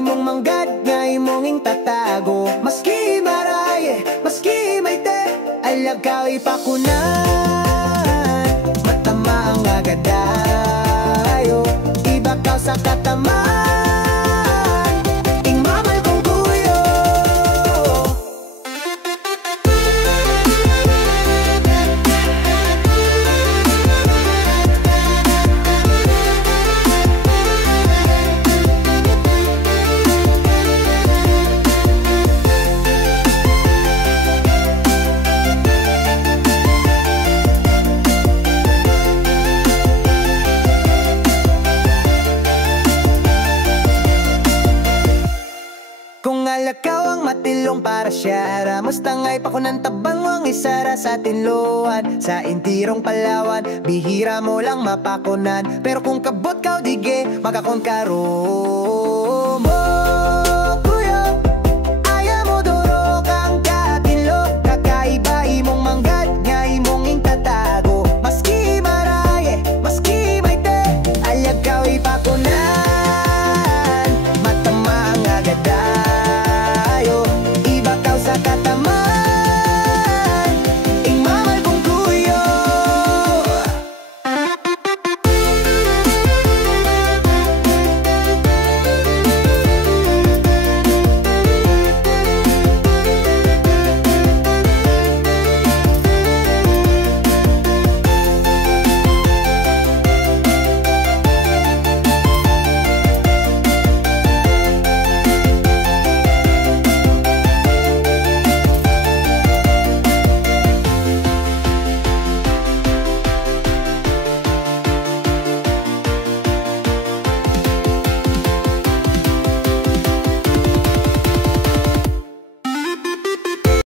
imong manggad nga imong ing tatago. Maski maray, maski may te, alagaw ipakunan. Matama ang agadayo, ibakaw sa kataman, ing mamal kong kuyo. Kung alakaw ang matilong para siya, ramos tangay pa ko ng tabang ang isara sa tinluhan. Sa intirong Palawan, bihira mo lang mapakunan. Pero kung kabot ka o dige, magakon ka ron.